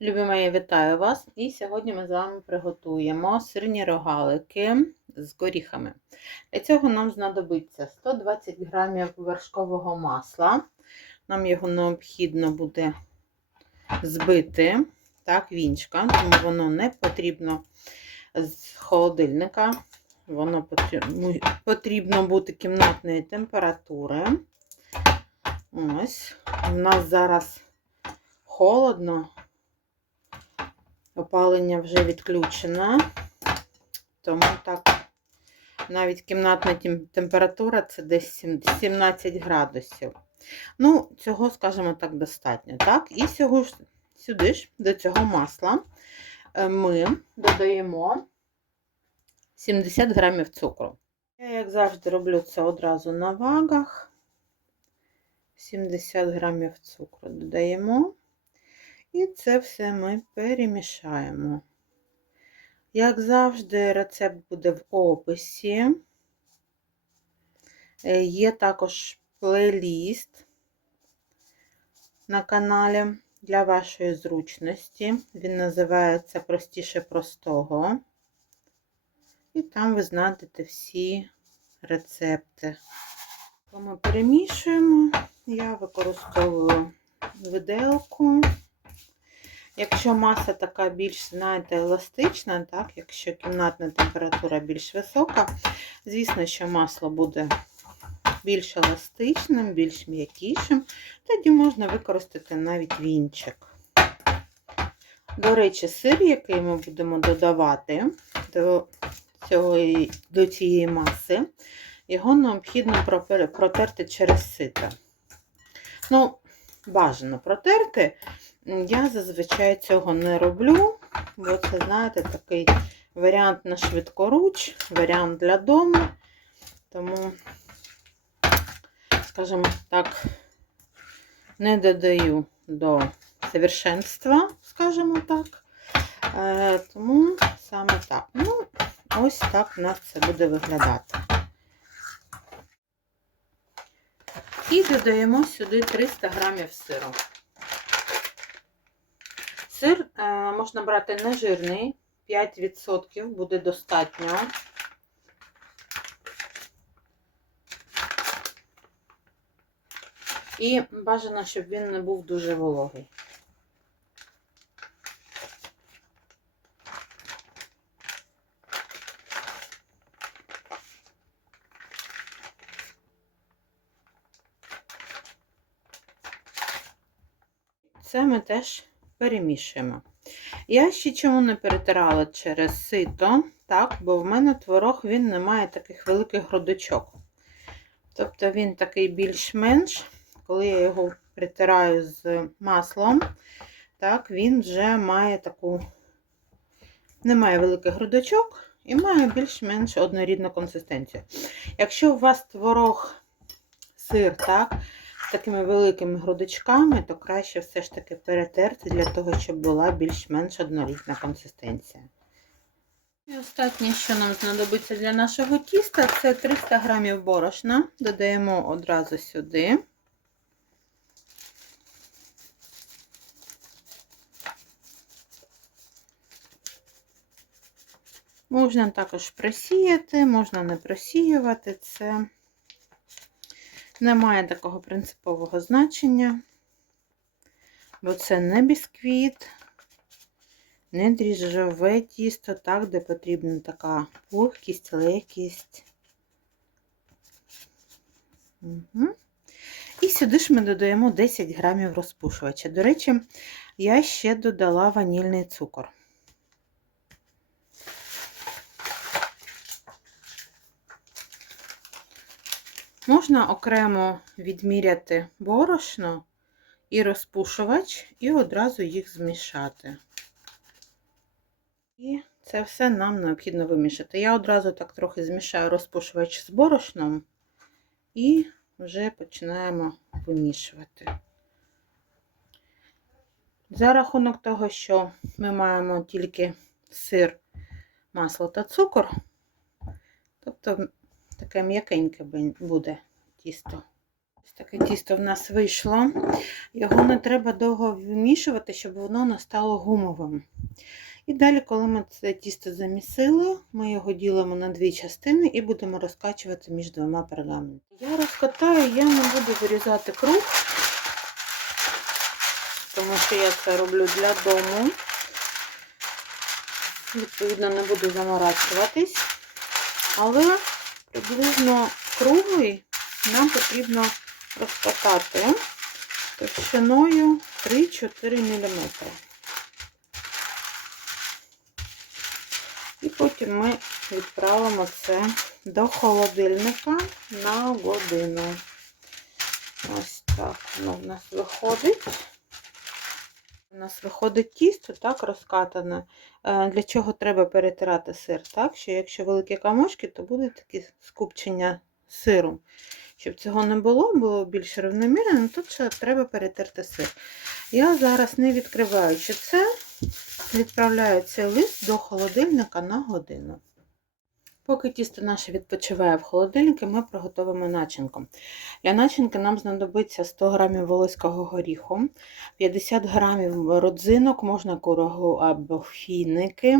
Любі мої, вітаю вас! І сьогодні ми з вами приготуємо сирні рогалики з горіхами. Для цього нам знадобиться 120 грамів вершкового масла. Нам його необхідно буде збити, так, вінчка, тому воно не потрібно з холодильника. Воно потрібно бути кімнатної температури. Ось, у нас зараз холодно. Опалення вже відключено, тому так, навіть кімнатна температура це десь 17 градусів. Ну, цього, скажімо так, достатньо. Так? І сюди ж, до цього масла, е, ми додаємо 70 грамів цукру. Я, як завжди, роблю це одразу на вагах. 70 грамів цукру додаємо. І це все ми перемішаємо. Як завжди, рецепт буде в описі. Е, Є також плейліст на каналі для вашої зручності. Він називається Простіше простого. І там ви знайдете всі рецепти. Ми перемішуємо, я використовую виделку. Якщо маса така більш, знаєте, еластична, так, якщо кімнатна температура більш висока, звісно, що масло буде більш еластичним, більш м'якішим, тоді можна використати навіть вінчик. До речі, сир, який ми будемо додавати до, цього, до цієї маси, його необхідно протерти через сито. Ну, бажано протерти. Я зазвичай цього не роблю, бо це, знаєте, такий варіант на швидкоруч, варіант для дому. Тому, скажімо так, не додаю до совершенства, скажімо так. Е, тому саме так. Ну, ось так у нас це буде виглядати. І додаємо сюди 300 грамів сиру. Сир е, можна брати нежирний, 5% буде достатньо. І бажано, щоб він не був дуже вологий. Це ми теж перемішуємо. Я ще чому не перетирала через сито, так, бо в мене творог він не має таких великих грудочок. Тобто він такий більш-менш, коли я його притираю з маслом, так, він вже має таку, не має великих грудочок і має більш-менш однорідну консистенцію. Якщо у вас творог сир, так, такими великими грудочками, то краще все ж таки перетерти для того, щоб була більш-менш однорідна консистенція. І останнє, що нам знадобиться для нашого тіста, це 300 грамів борошна. Додаємо одразу сюди. Можна також просіяти, можна не просіювати це. Немає такого принципового значення, бо це не бісквіт, не дріжджове тісто, так, де потрібна така пухкість, легкість. Угу. І сюди ж ми додаємо 10 грамів розпушувача. До речі, я ще додала ванільний цукор. Можна окремо відміряти борошно і розпушувач, і одразу їх змішати. І це все нам необхідно вимішати. Я одразу так трохи змішаю розпушувач з борошном і вже починаємо вимішувати. За рахунок того, що ми маємо тільки сир, масло та цукор, тобто Таке м'якеньке буде тісто. Ось таке тісто в нас вийшло. Його не треба довго вмішувати, щоб воно не стало гумовим. І далі, коли ми це тісто замісили, ми його ділимо на дві частини і будемо розкачувати між двома пергаментами. Я розкатаю, я не буду вирізати круг, тому що я це роблю для дому. Відповідно, не буду заморачуватись. Але приблизно круглий нам потрібно розкатати товщиною 3-4 мм. І потім ми відправимо це до холодильника на годину. Ось так воно в нас виходить. У нас виходить тісто, так, розкатане. Е, Для чого треба перетирати сир? Так, що якщо великі камочки, то буде такі скупчення сиру. Щоб цього не було, було більш рівномірно, тут ще треба перетерти сир. Я зараз, не відкриваючи це, відправляю цей лист до холодильника на годину. Поки тісто наше відпочиває в холодильнику, ми приготуємо начинку. Для начинки нам знадобиться 100 г волоського горіху, 50 г родзинок, можна курагу або фіники.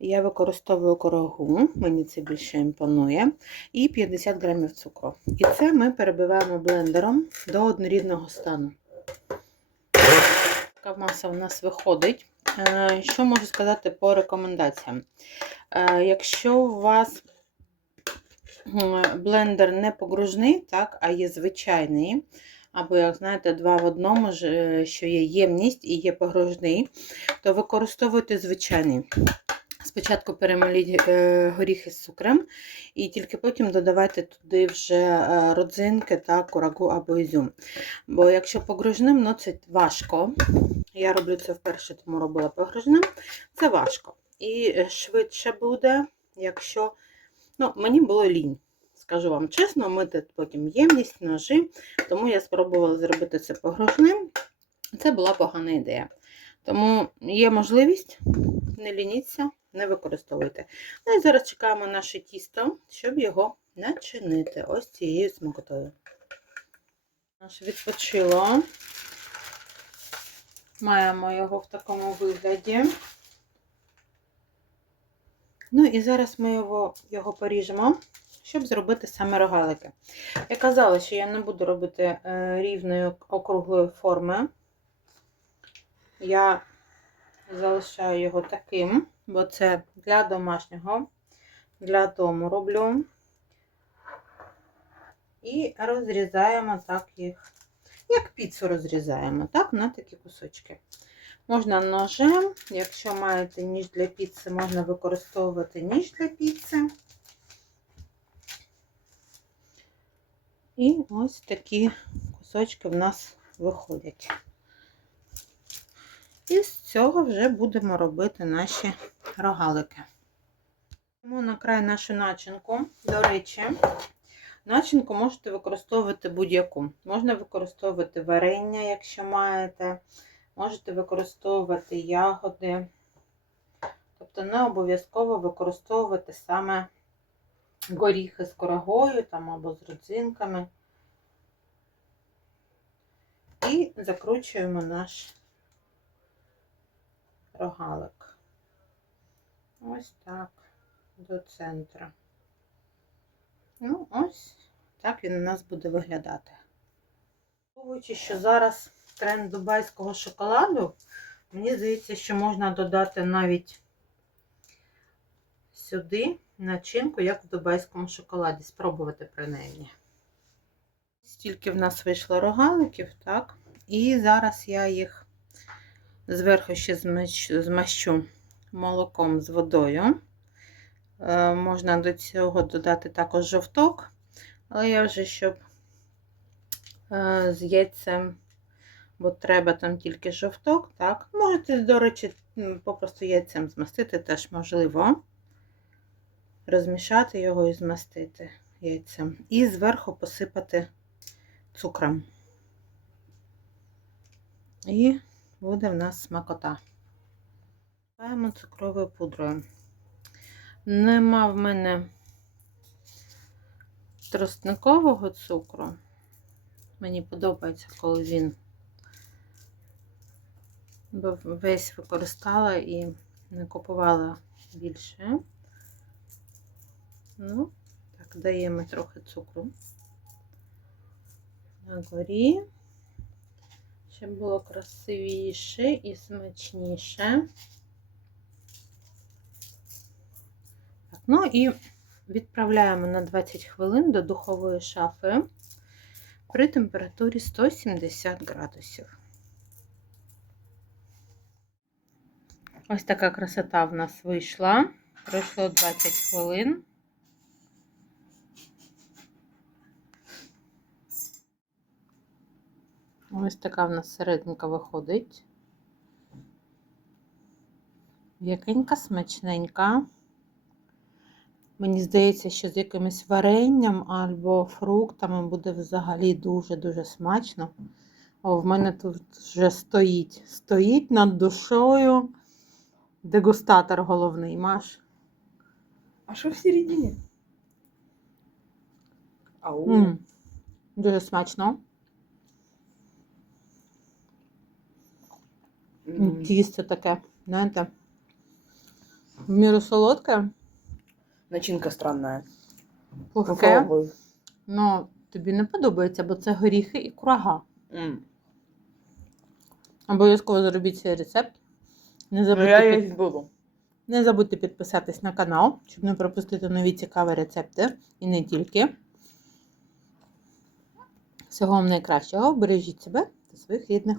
Я використовую курагу, мені це більше імпонує, і 50 г цукру. І це ми перебиваємо блендером до однорідного стану. Така маса у нас виходить. Е, Що можу сказати по рекомендаціям? Е, Якщо у вас блендер не погружний, так, а є звичайний, або, як знаєте, два в одному, що є ємність і є погружний, то використовуйте звичайний. Спочатку перемоліть е, горіхи з цукром, і тільки потім додавайте туди вже е, родзинки та курагу або ізюм. Бо якщо погружним, ну це важко. Я роблю це вперше, тому робила погружним. Це важко. І швидше буде, якщо. Ну, мені було лінь. Скажу вам чесно, мити потім ємність, ножі, тому я спробувала зробити це погружним. Це була погана ідея. Тому є можливість, не лініться, не використовуйте. Ну і зараз чекаємо наше тісто, щоб його начинити ось цією смакотою. Наше відпочило. Маємо його в такому вигляді. Ну і зараз ми його, його поріжемо, щоб зробити саме рогалики. Я казала, що я не буду робити е, рівної округлої форми. Я залишаю його таким, бо це для домашнього, для дому роблю. І розрізаємо так їх, як піцу розрізаємо, так, на такі кусочки. Можна ножем, якщо маєте ніж для піци, можна використовувати ніж для піци. І ось такі кусочки в нас виходять. І з цього вже будемо робити наші рогалики. Тому на край нашу начинку, до речі, начинку можете використовувати будь-яку. Можна використовувати варення, якщо маєте. Можете використовувати ягоди. Тобто не обов'язково використовувати саме горіхи з корогою там, або з родзинками. І закручуємо наш рогалик. Ось так, до центру. Ну, ось так він у нас буде виглядати. Враховуючи, що зараз тренд дубайського шоколаду, мені здається, що можна додати навіть сюди начинку, як в дубайському шоколаді. Спробувати принаймні. Стільки в нас вийшло рогаликів, так? І зараз я їх зверху ще змащу молоком з водою. Е, можна до цього додати також жовток, але я вже щоб е, з яйцем бо треба там тільки жовток, так. Можете, до речі, попросту яйцем змастити теж можливо. Розмішати його і змастити яйцем. І зверху посипати цукром. І буде в нас смакота. Паємо цукровою пудрою. Нема в мене тростникового цукру. Мені подобається, коли він весь використала і не купувала більше. Ну, так, даємо трохи цукру на горі, щоб було красивіше і смачніше. Так, ну і відправляємо на 20 хвилин до духової шафи при температурі 170 градусів. Ось така красота в нас вийшла. Пройшло 20 хвилин. Ось така в нас серединка виходить. Якенька, смачненька. Мені здається, що з якимось варенням або фруктами буде взагалі дуже-дуже смачно. О, в мене тут вже стоїть. Стоїть над душою дегустатор головний, Маш. А що в середині? Ау. М, Дуже смачно. Тісто таке, знаєте, в міру солодке, Начинка странная. пухке. Ну, тобі не подобається, бо це горіхи і курага. М. Обов'язково зробіть цей рецепт. Не Ну, забудьте, я під- буду. не забудьте підписатись на канал, щоб не пропустити нові цікаві рецепти і не тільки. Всього вам найкращого. Бережіть себе та своїх рідних.